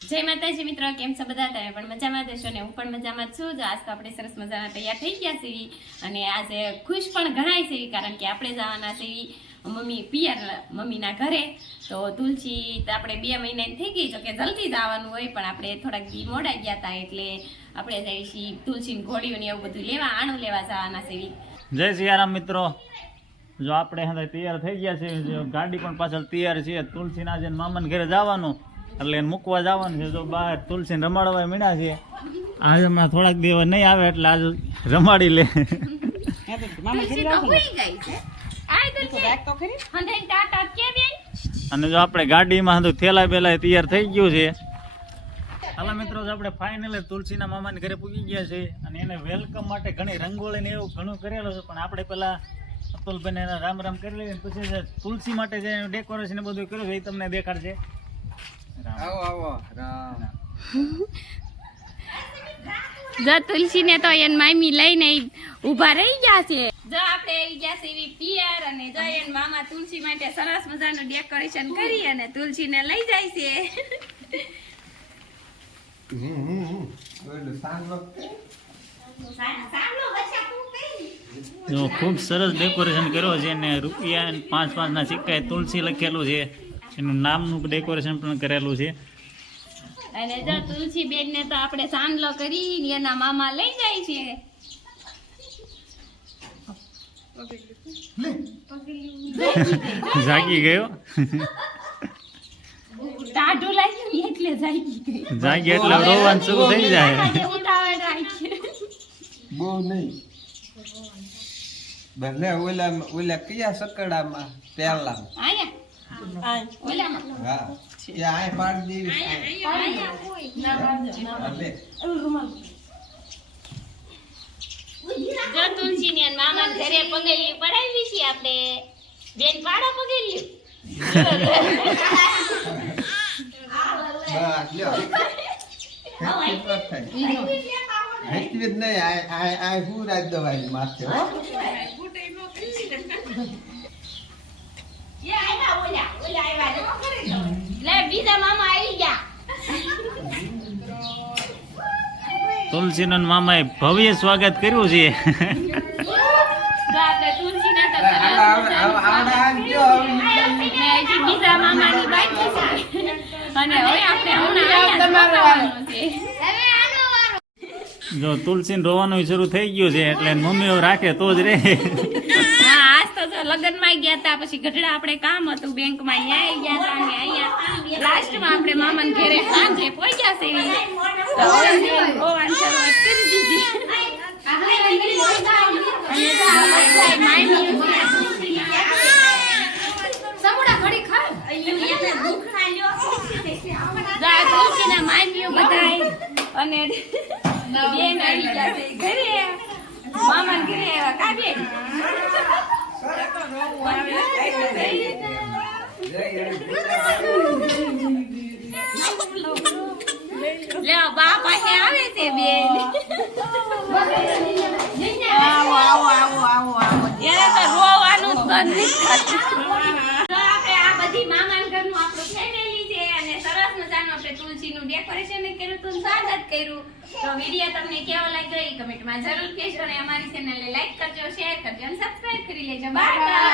જય માતાજી મિત્રો, કેમ છો બધા? તમે પણ મજામાં જ ને હું પણ મજામાં છું. જો આજ તો આપણે સરસ મજાના તૈયાર થઈ ગયા છીએ અને આજે ખુશ પણ ઘણાય છે, કારણ કે આપણે જવાના છીએ મમ્મી પિયર મમ્મીના ઘરે. તો તુલસી તો આપણે બે મહિનાની થઈ ગઈ, જો કે જલ્દી જ આવવાનું હોય, પણ આપણે થોડાક દી મોડા ગયા હતા એટલે આપણે જઈએ છીએ તુલસીની ઘોડીઓ ને એવું બધું લેવા, આણું લેવા જવાના છીએ. જય સિયારામ મિત્રો. જો આપણે તૈયાર થઈ ગયા છે ગાડી પણ પાછળ તૈયાર છે તુલસીના જે મામન ઘરે જવાનું. એટલે એને મૂકવા જવાનું છે. જો બહાર તુલસીને રમાડવા મીણા છે. આજે હમણાં થોડાક દિવસ નહીં આવે એટલે આજે રમાડી લે. અને જો આપણે ગાડીમાં તો થેલા બેલા તૈયાર થઈ ગયું છે. હાલા મિત્રો જો આપણે ફાઇનલ તુલસીના મામાને ઘરે પૂગી ગયા છે અને એને વેલકમ માટે ઘણી રંગોળી ને એવું ઘણું કરેલું છે. પણ આપણે પેલા અતુલભાઈને એના રામ રામ કરી લઈએ પછી તુલસી માટે જે ડેકોરેશન બધું કર્યું છે એ તમને દેખાડશે. આવો આવો રામ. જો તુલસી ને તો એન મામી લઈને ઊભા રહી ગયા છે. જો આપણે આવી ગયા છે એવી પિયર અને જો એન મામા તુલસી માટે સરસ મજાનું ડેકોરેશન કરી અને તુલસી ને લઈ જાય છે. ખૂબ સરસ ડેકોરેશન કર્યો છે ને રૂપિયા પાંચ પાંચ ના સિક્કા તુલસી લખેલું છે. એનું નામનું ડેકોરેશન પણ કરેલું છે. અને જો તુલસી બેન ને તો આપણે સાંડલો કરી એના મામા લઈ જાય છે. જાગી ગયો? ટાઢું લાગ્યું એટલે જાગી ગયો જાગી એટલે રોવાનું શરૂ થઈ જાય. ઉતાવળ રાખી. બહુ નહીં. ભલે ઓલા ઓલા કયા સકડામાં પહેલા આયા મામા ઘરે પગેલી પડાવી છે આપણે બેન પાડા પગેલી નહીં આય હું રાજ દવાઈ માથે હો લે બીજા મામા આવી ગયા તુલસીનો ને મામાએ ભવ્ય સ્વાગત કર્યું છે. જો તુલસી ને ને બાકી રોવાનું શરૂ થઈ ગયું છે એટલે મમ્મીઓ રાખે તો જ રે. હા આજ તો લગ્નમાં ગયા હતા પછી ગઢડા આપણે કામ હતું બેંકમાં અહીંયા આવી ગયા હતા અને અહીંયા લાસ્ટમાં આપણે મામાને ઘેરે સાંજે પહોંચ્યા છે તો હવે જે રોવાની શરૂઆત કરી દીધી અને જો આ બધા માયની જો આ તુલસીના માયનીઓ બધાય અને બેન આવી ગયા છે ઘરે મામાને ઘરે આવ્યા કાબે લે બા પાસે આવે છે બેન આવો આવો આવો આવો આવો એને તો રોવાનું બંધ નથી થતું. તો આપણે આ બધી મામાના ઘરનું આપણું ફેમિલી છે અને સરસ મજાનું આપણે તુલસીનું ડેકોરેશન કર્યું તું સ્વાગત કર્યું તો વીડિયો તમને કેવો લાગ્યો એ કમેન્ટમાં જરૂર કહેજો અને અમારી ચેનલને લાઈક કરજો શેર કરજો અને સબસ્ક્રાઇબ કરી લેજો બાય બાય